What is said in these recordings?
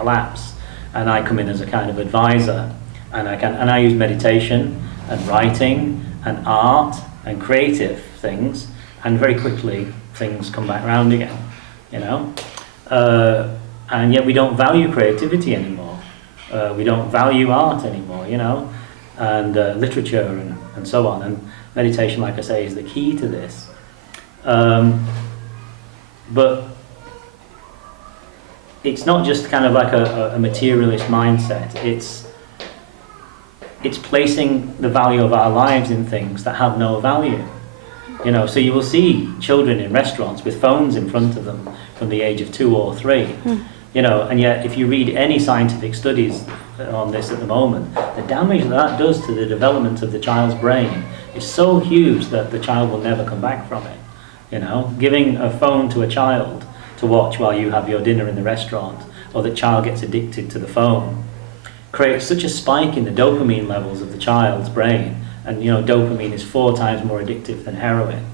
collapse, and I come in as a kind of advisor, and I use meditation and writing and art and creative things, and very quickly things come back round again, you know. And yet we don't value creativity anymore. We don't value art anymore, you know, and literature and so on. And meditation, like I say, is the key to this. But it's not just kind of like a materialist mindset. It's placing the value of our lives in things that have no value. You know, so you will see children in restaurants with phones in front of them from the age of 2 or 3. You know, and yet if you read any scientific studies on this at the moment, the damage that does to the development of the child's brain is so huge that the child will never come back from it. You know, giving a phone to a child to watch while you have your dinner in the restaurant, or the child gets addicted to the phone, creates such a spike in the dopamine levels of the child's brain. And you know, dopamine is 4 times more addictive than heroin.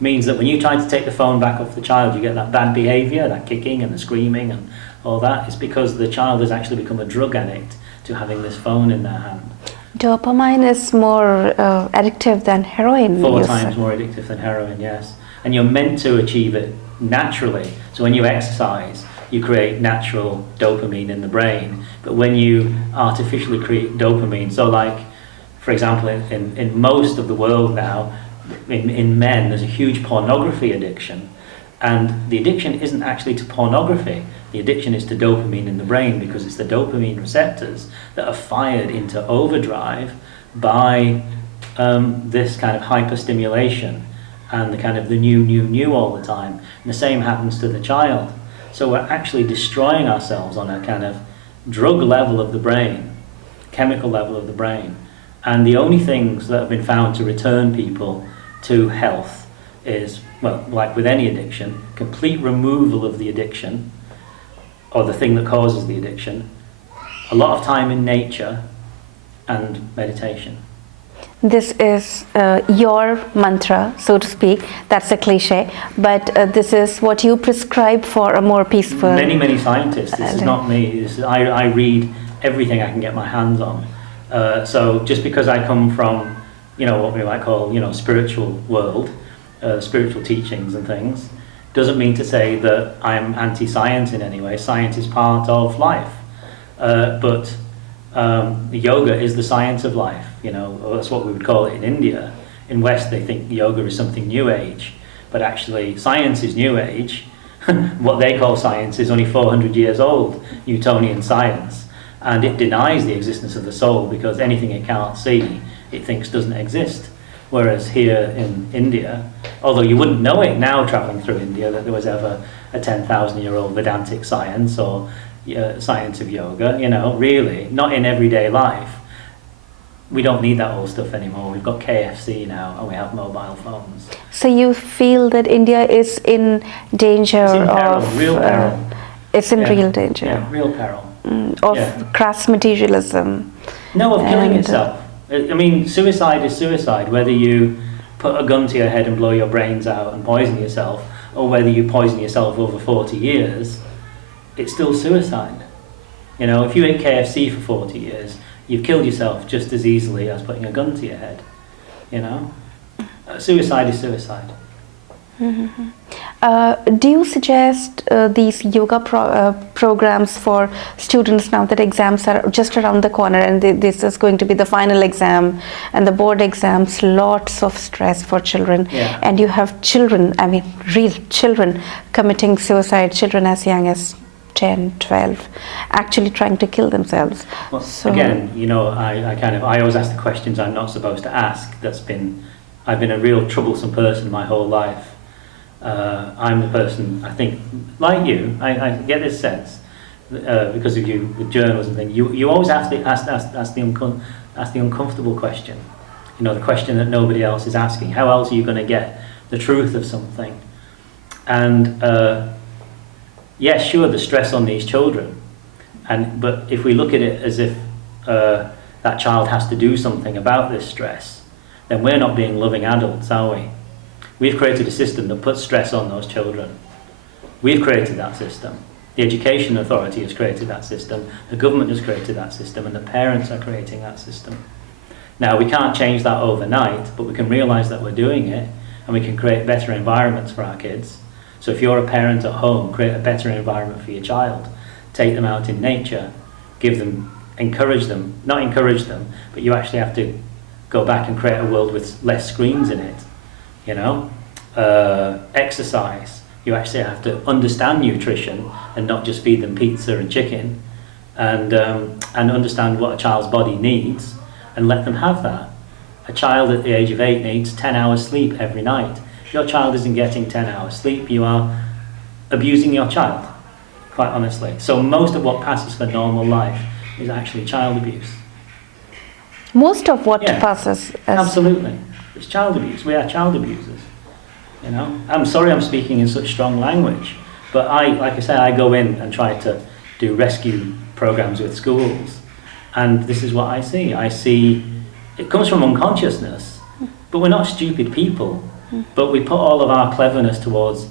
Means that when you try to take the phone back off the child, you get that bad behaviour, that kicking and the screaming and all that. It's because the child has actually become a drug addict to having this phone in their hand. Dopamine is more addictive than heroin. 4 times more addictive than heroin, yes. And you're meant to achieve it naturally. So when you exercise, you create natural dopamine in the brain. But when you artificially create dopamine, so like, for example, in most of the world now, in men, there's a huge pornography addiction. And the addiction isn't actually to pornography. The addiction is to dopamine in the brain, because it's the dopamine receptors that are fired into overdrive by this kind of hyperstimulation and the kind of the new all the time. And the same happens to the child. So we're actually destroying ourselves on a kind of drug level of the brain, chemical level of the brain. And the only things that have been found to return people to health is, well, like with any addiction, complete removal of the addiction, or the thing that causes the addiction, a lot of time in nature, and meditation. This is your mantra, so to speak. That's a cliche, but this is what you prescribe for a more peaceful... Many scientists. This is not me. I read everything I can get my hands on. So just because I come from, you know, what we might call, you know, spiritual world, spiritual teachings and things, doesn't mean to say that I'm anti-science in any way. Science is part of life. But yoga is the science of life, you know, that's what we would call it in India. In West, they think yoga is something new age, but actually science is new age. What they call science is only 400 years old, Newtonian science. And it denies the existence of the soul, because anything it cannot see, it thinks doesn't exist. Whereas here in India, although you wouldn't know it now travelling through India, that there was ever a 10,000-year-old Vedantic science or science of yoga, you know, really, not in everyday life. We don't need that old stuff anymore. We've got KFC now, and we have mobile phones. So you feel that India is in danger of... real peril. It's in real danger. Yeah, real peril. Of crass materialism. No, of killing itself. I mean, suicide is suicide, whether you put a gun to your head and blow your brains out and poison yourself, or whether you poison yourself over 40 years, it's still suicide. You know, if you ate KFC for 40 years, you've killed yourself just as easily as putting a gun to your head. You know? Suicide is suicide. Mm-hmm. Do you suggest these yoga programs for students now that exams are just around the corner, and this is going to be the final exam and the board exams, lots of stress for children, and you have children, I mean real children, committing suicide, children as young as 10, 12, actually trying to kill themselves. Well, so again, you know, I always ask the questions I'm not supposed to ask. I've been a real troublesome person my whole life. I'm the person, I think, like you, I get this sense, because of you with journals and things, you always have to ask the uncomfortable question, you know, the question that nobody else is asking. How else are you going to get the truth of something? And yes, sure, the stress on these children, but if we look at it as if that child has to do something about this stress, then we're not being loving adults, are we? We've created a system that puts stress on those children. We've created that system. The education authority has created that system, the government has created that system, and the parents are creating that system. Now, we can't change that overnight, but we can realise that we're doing it, and we can create better environments for our kids. So if you're a parent at home, create a better environment for your child. Take them out in nature, encourage them, not encourage them, but you actually have to go back and create a world with less screens in it, you know? Exercise. You actually have to understand nutrition and not just feed them pizza and chicken, and understand what a child's body needs and let them have that. A child at the age of 8 needs 10 hours sleep every night. If your child isn't getting 10 hours sleep, you are abusing your child, quite honestly. So most of what passes for normal life is actually child abuse. Most of what passes as... Absolutely. It's child abuse. We are child abusers. You know, I'm sorry I'm speaking in such strong language, but like I say, I go in and try to do rescue programs with schools, and this is what I see. I see it comes from unconsciousness, but we're not stupid people, but we put all of our cleverness towards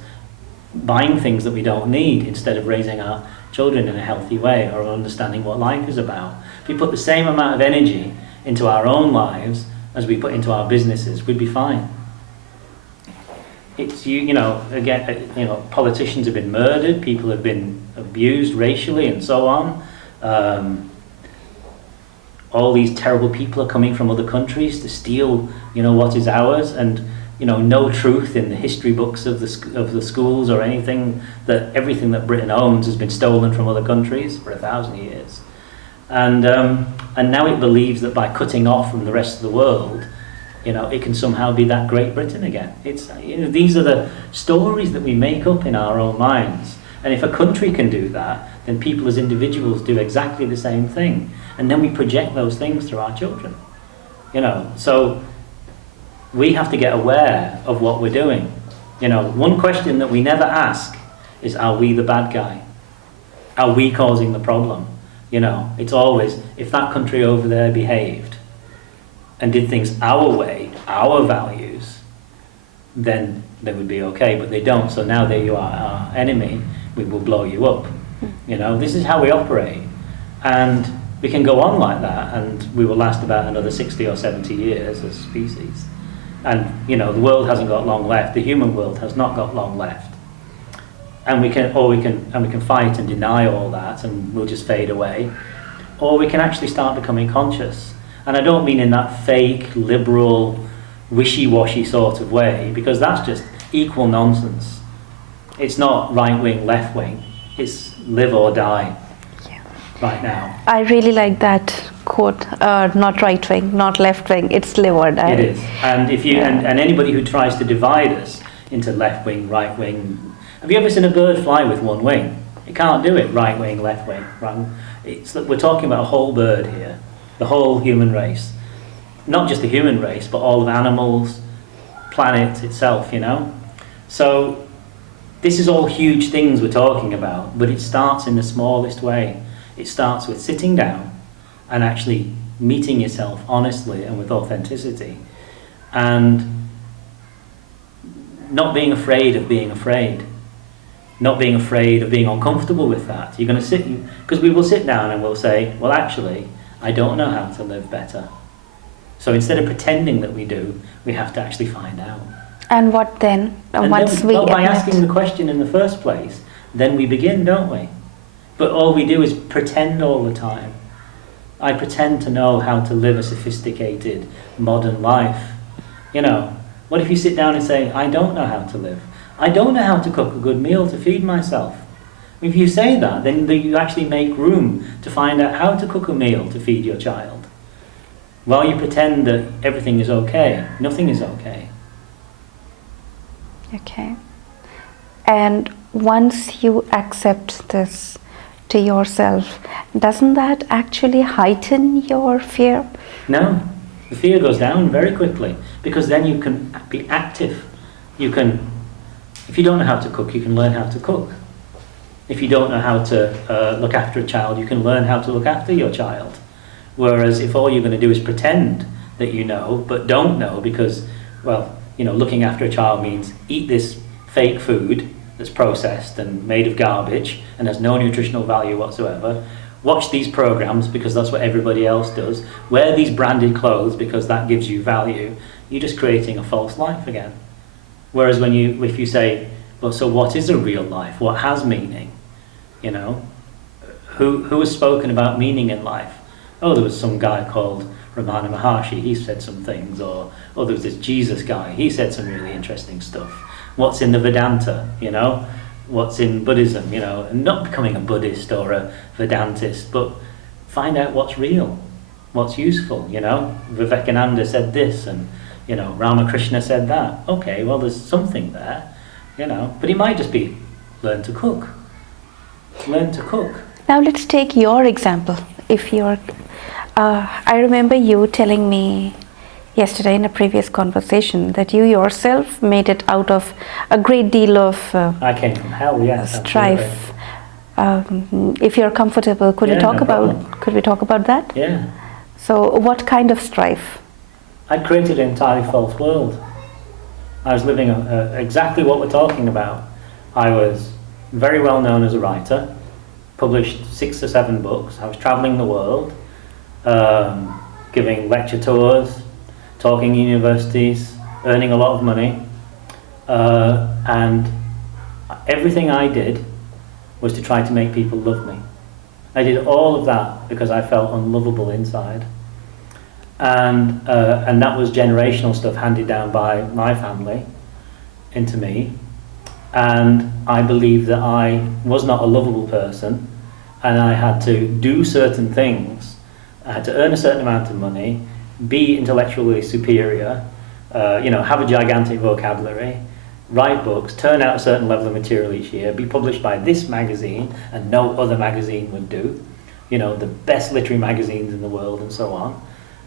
buying things that we don't need instead of raising our children in a healthy way or understanding what life is about. If we put the same amount of energy into our own lives as we put into our businesses, we'd be fine. It's politicians have been murdered, people have been abused racially and so on. All these terrible people are coming from other countries to steal, what is ours, and no truth in the history books of the schools or anything. That everything that Britain owns has been stolen from other countries for 1,000 years, and now it believes that by cutting off from the rest of the world, it can somehow be that Great Britain again. It's these are the stories that we make up in our own minds. And if a country can do that, then people as individuals do exactly the same thing. And then we project those things through our children. So we have to get aware of what we're doing. One question that we never ask is, are we the bad guy? Are we causing the problem? It's always, if that country over there behaved and did things our way, our values, then they would be okay, but they don't. So now that you are our enemy, we will blow you up. This is how we operate. And we can go on like that, and we will last about another 60 or 70 years as a species. And, the world hasn't got long left. The human world has not got long left. And we can fight and deny all that, and we'll just fade away. Or we can actually start becoming conscious. And I don't mean in that fake, liberal, wishy-washy sort of way, because that's just equal nonsense. It's not right-wing, left-wing. It's live or die right now. I really like that quote, not right-wing, not left-wing, it's live or die. It is. And if you and anybody who tries to divide us into left-wing, right-wing... Have you ever seen a bird fly with one wing? It can't do it, right-wing, left-wing. Right? We're talking about a whole bird here. The whole human race. Not just the human race, but all of animals, planet itself, So this is all huge things we're talking about, but it starts in the smallest way. It starts with sitting down and actually meeting yourself honestly and with authenticity, and not being afraid of being afraid. Not being afraid of being uncomfortable with that. You're going to sit, because we will sit down and we'll say, well, actually, I don't know how to live better. So instead of pretending that we do, we have to actually find out. And what then? By asking the question in the first place, then we begin, don't we? But all we do is pretend all the time. I pretend to know how to live a sophisticated, modern life. What if you sit down and say, I don't know how to live? I don't know how to cook a good meal to feed myself. If you say that, then you actually make room to find out how to cook a meal to feed your child. While you pretend that everything is okay, nothing is okay. Okay. And once you accept this to yourself, doesn't that actually heighten your fear? No. The fear goes down very quickly, because then you can be active. If you don't know how to cook, you can learn how to cook. If you don't know how to look after a child, you can learn how to look after your child. Whereas if all you're going to do is pretend that you know, but don't know, because, looking after a child means eat this fake food that's processed and made of garbage and has no nutritional value whatsoever. Watch these programs because that's what everybody else does. Wear these branded clothes because that gives you value. You're just creating a false life again. Whereas if you say, well, so what is a real life? What has meaning? You know, who has spoken about meaning in life? Oh, there was some guy called Ramana Maharshi, he said some things, or there was this Jesus guy, he said some really interesting stuff. What's in the Vedanta, you know? What's in Buddhism, you know? And not becoming a Buddhist or a Vedantist, but find out what's real, what's useful, you know? Vivekananda said this, and, you know, Ramakrishna said that. Okay, well, there's something there, you know? But it might just be learn to cook. Learn to cook. Now let's take your example. If you're, I remember you telling me yesterday in a previous conversation that you yourself made it out of a great deal of I came from hell, yes, strife. If you're comfortable, could we talk about that? Yeah. So, what kind of strife? I'd created an entirely false world. I was living exactly what we're talking about. I was very well known as a writer, published 6 or 7 books. I was traveling the world, giving lecture tours, talking in universities, earning a lot of money, and everything I did was to try to make people love me. I did all of that because I felt unlovable inside. And that was generational stuff handed down by my family into me. And I believed that I was not a lovable person, and I had to do certain things. I had to earn a certain amount of money, be intellectually superior, have a gigantic vocabulary, write books, turn out a certain level of material each year, be published by this magazine and no other magazine would do, the best literary magazines in the world and so on.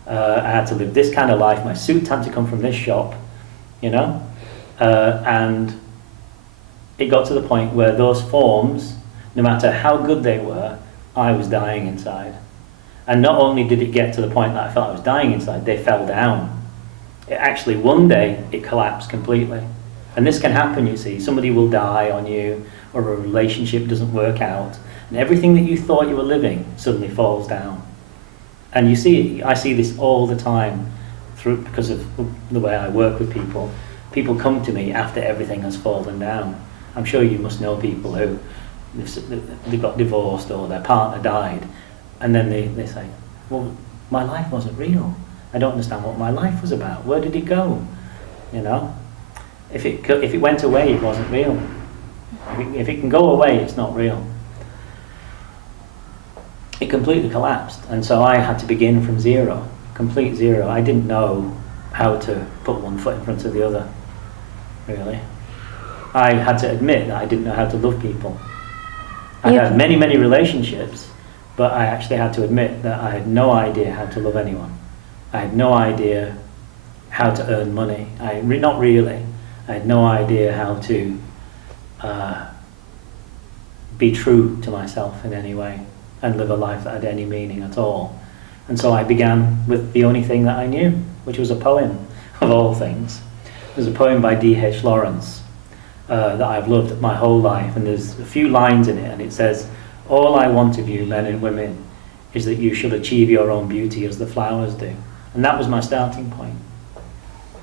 I had to live this kind of life. My suit had to come from this shop, and it got to the point where those forms, no matter how good they were, I was dying inside. And not only did it get to the point that I felt I was dying inside, they fell down. Actually, one day, it collapsed completely. And this can happen, you see. Somebody will die on you, or a relationship doesn't work out, and everything that you thought you were living suddenly falls down. And you see, I see this all the time because of the way I work with people. People come to me after everything has fallen down. I'm sure you must know people who they got divorced or their partner died, and then they say, well, my life wasn't real. I don't understand what my life was about. Where did it go? If it went away, it wasn't real. If it can go away, it's not real. It completely collapsed, and so I had to begin from zero, complete zero. I didn't know how to put one foot in front of the other, really. I had to admit that I didn't know how to love people. I had many, many relationships, but I actually had to admit that I had no idea how to love anyone. I had no idea how to earn money. Not really. I had no idea how to be true to myself in any way and live a life that had any meaning at all. And so I began with the only thing that I knew, which was a poem, of all things. There's a poem by D.H. Lawrence that I've loved my whole life, and there's a few lines in it, and it says, "All I want of you, men and women, is that you shall achieve your own beauty as the flowers do." And that was my starting point,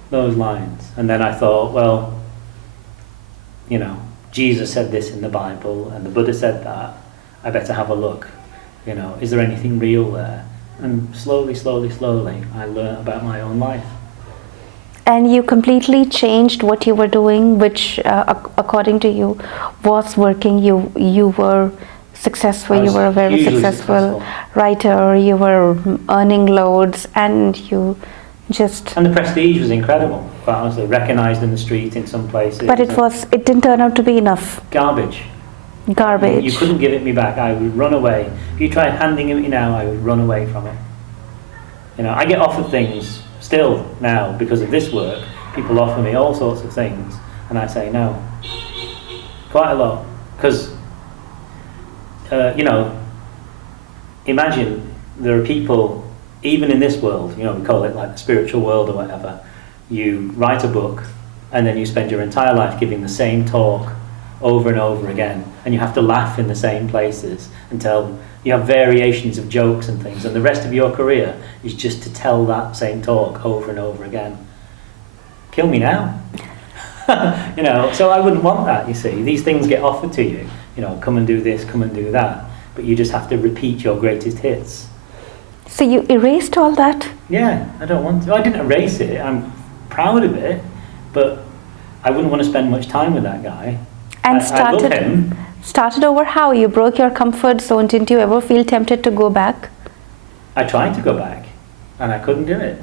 those lines. And then I thought, well, Jesus said this in the Bible, and the Buddha said that. I better have a look. Is there anything real there? And slowly, I learned about my own life. And you completely changed what you were doing, which, according to you, was working. You were successful. You were a very successful writer. You were earning loads, and you just. And the prestige was incredible. Quite honestly, recognised in the street in some places. But it didn't turn out to be enough. Garbage. You couldn't give it me back. I would run away. If you tried handing it me now, I would run away from it. I get offered things still now because of this work. People offer me all sorts of things, and I say no. Quite a lot. Because, imagine there are people, even in this world, we call it like the spiritual world or whatever, you write a book, and then you spend your entire life giving the same talk over and over again, and you have to laugh in the same places until you have variations of jokes and things, and the rest of your career is just to tell that same talk over and over again. Kill me now. You know, so I wouldn't want that, you see. These things get offered to you, you know, come and do this, come and do that, but you just have to repeat your greatest hits. So you erased all that? Yeah, I don't want to. I didn't erase it. I'm proud of it, but I wouldn't want to spend much time with that guy. And I love him. Started over how? You broke your comfort zone. Didn't you ever feel tempted to go back? I tried to go back, and I couldn't do it.